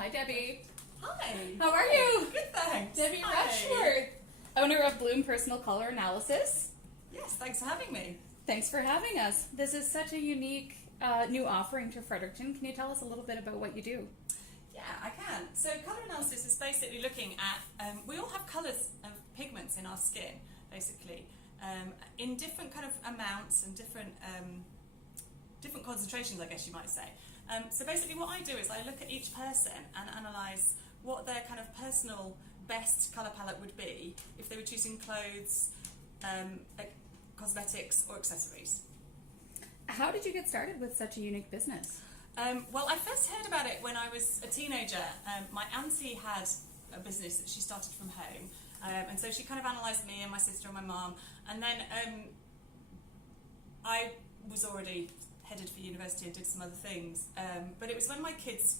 Hi, Debbie. Hi. How are you? Good, thanks. Debbie Hi. Rushworth, owner of Bloom Personal Color Analysis. Yes, thanks for having me. Thanks for having us. This is such a unique new offering to Fredericton. Can you tell us a little bit about what you do? Yeah, I can. So colour analysis is basically looking at, we all have colours of pigments in our skin, basically, in different kind of amounts and different concentrations, I guess you might say. So basically what I do is I look at each person and analyse what their kind of personal best colour palette would be if they were choosing clothes, cosmetics or accessories. How did you get started with such a unique business? Well, I first heard about it when I was a teenager. My auntie had a business that she started from home, and so she kind of analysed me and my sister and my mum, and then I was already headed for university and did some other things, but it was when my kids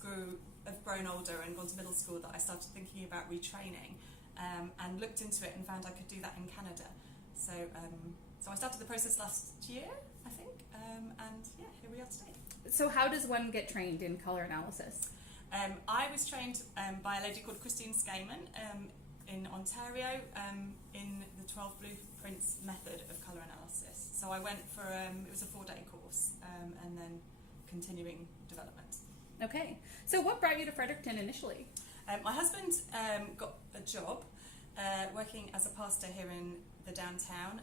have grown older and gone to middle school that I started thinking about retraining, and looked into it and found I could do that in Canada. So I started the process last year, I think, and yeah, here we are today. So how does one get trained in color analysis? I was trained by a lady called Christine Skaman in Ontario in the 12 Blueprints method of colour analysis. So I went for, it was a 4-day course, and then continuing development. Okay, so what brought you to Fredericton initially? My husband got a job working as a pastor here in the downtown,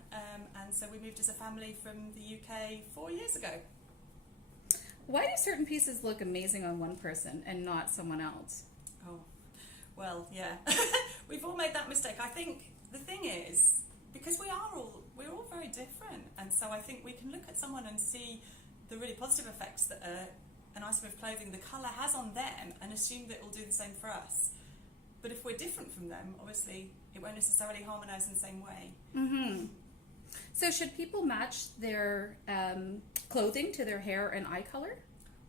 and so we moved as a family from the UK 4 years ago. Why do certain pieces look amazing on one person and not someone else? Oh, well, yeah. We've all made that mistake. I think the thing is, because we're all very different, and so I think we can look at someone and see the really positive effects that an item of clothing, the colour has on them, and assume that it will do the same for us. But if we're different from them, obviously it won't necessarily harmonise in the same way. Mm-hmm. So should people match their clothing to their hair and eye color?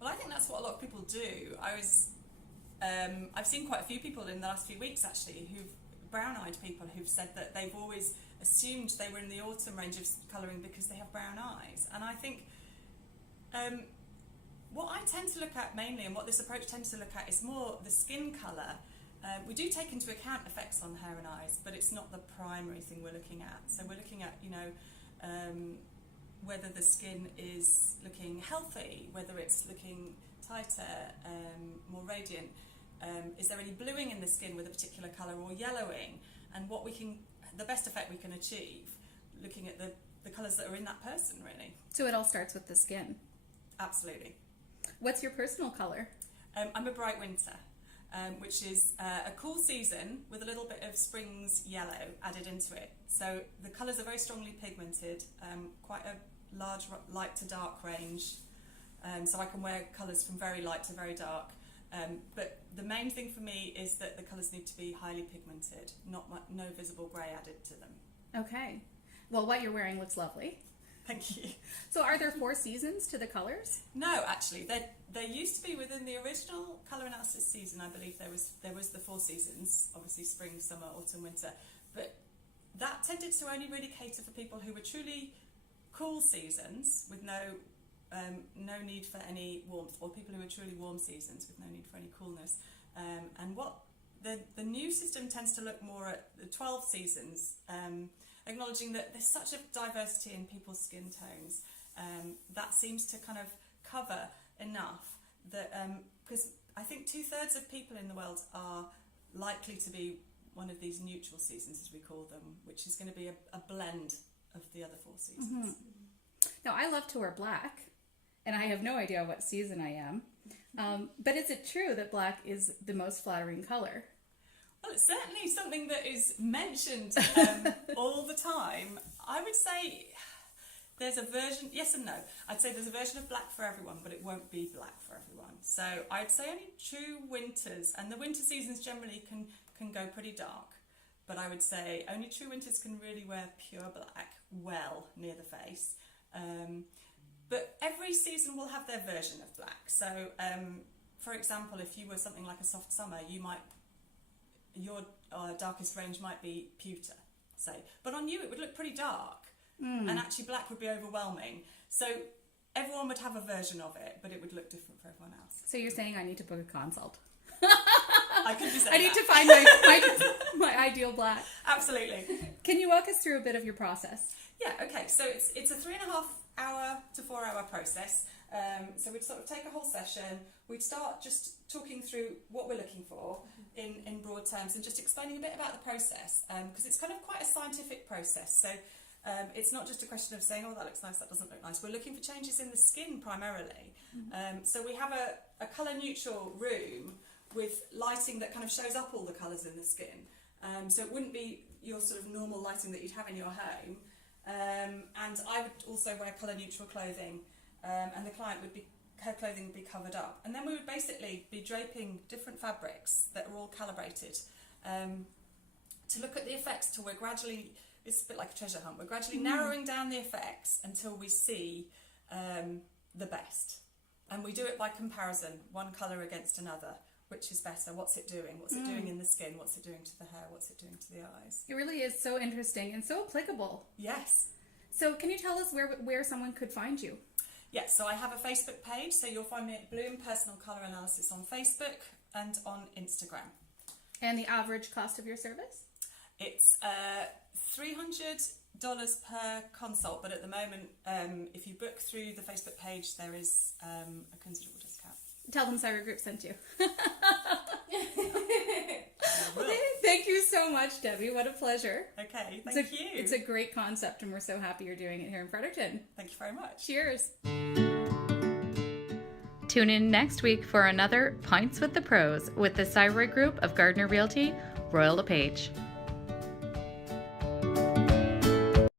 Well, I think that's what a lot of people do. I've seen quite a few people in the last few weeks actually, brown-eyed people who've said that they've always assumed they were in the autumn range of colouring because they have brown eyes. And I think what I tend to look at mainly, and what this approach tends to look at, is more the skin colour. We do take into account effects on hair and eyes, but it's not the primary thing we're looking at. So we're looking at, whether the skin is looking healthy, whether it's looking tighter, more radiant. Is there any bluing in the skin with a particular colour, or yellowing? And the best effect we can achieve, looking at the colours that are in that person, really. So it all starts with the skin. Absolutely. What's your personal colour? I'm a bright winter. Which is a cool season with a little bit of spring's yellow added into it. So the colours are very strongly pigmented, quite a large light to dark range. So I can wear colours from very light to very dark. But the main thing for me is that the colours need to be highly pigmented, no visible grey added to them. Okay. Well, what you're wearing looks lovely. Thank you. So are there 4 seasons to the colours? No, actually, there used to be within the original colour analysis season. I believe there was the 4 seasons, obviously spring, summer, autumn, winter. But that tended to only really cater for people who were truly cool seasons with no need for any warmth, or people who are truly warm seasons with no need for any coolness. And what the new system tends to look more at the 12 seasons. Acknowledging that there's such a diversity in people's skin tones, that seems to kind of cover enough that, because I think 2/3 of people in the world are likely to be one of these neutral seasons, as we call them, which is going to be a blend of the other 4 seasons. Mm-hmm. Now, I love to wear black, and I have no idea what season I am, but is it true that black is the most flattering colour? Well, it's certainly something that is mentioned all the time. I would say there's a version, yes and no. I'd say there's a version of black for everyone, but it won't be black for everyone. So I'd say only true winters, and the winter seasons generally can go pretty dark, but I would say only true winters can really wear pure black well near the face. But every season will have their version of black. So, for example, if you were something like a soft summer, your darkest range might be pewter, say. But on you it would look pretty dark, and actually black would be overwhelming. So everyone would have a version of it, but it would look different for everyone else. So you're saying I need to book a consult? I could be saying I need that. to find my ideal black. Absolutely. Can you walk us through a bit of your process? Yeah, okay, so it's a 3.5 hour to 4 hour process. So we'd sort of take a whole session, we'd start just talking through what we're looking for in broad terms and just explaining a bit about the process, because it's kind of quite a scientific process. So it's not just a question of saying, oh, that looks nice, that doesn't look nice. We're looking for changes in the skin primarily. So we have a colour neutral room with lighting that kind of shows up all the colours in the skin. So it wouldn't be your sort of normal lighting that you'd have in your home. And I would also wear colour neutral clothing, and the client her clothing would be covered up. And then we would basically be draping different fabrics that are all calibrated to look at the effects till we're gradually, it's a bit like a treasure hunt, we're gradually narrowing down the effects until we see the best. And we do it by comparison, one colour against another. Which is better? What's it doing? What's it doing in the skin? What's it doing to the hair? What's it doing to the eyes? It really is so interesting and so applicable. Yes. So can you tell us where someone could find you? Yes, so I have a Facebook page, so you'll find me at Bloom Personal Colour Analysis on Facebook and on Instagram. And the average cost of your service? It's $300 per consult, but at the moment, if you book through the Facebook page, there is a considerable discount. Tell them Cyber Group sent you. Will. Thank you so much, Debbie. What a pleasure. Okay, thank you. It's a great concept, and we're so happy you're doing it here in Fredericton. Thank you very much. Cheers. Tune in next week for another Pints with the Pros with the Cyber Group of Gardner Realty, Royal LePage.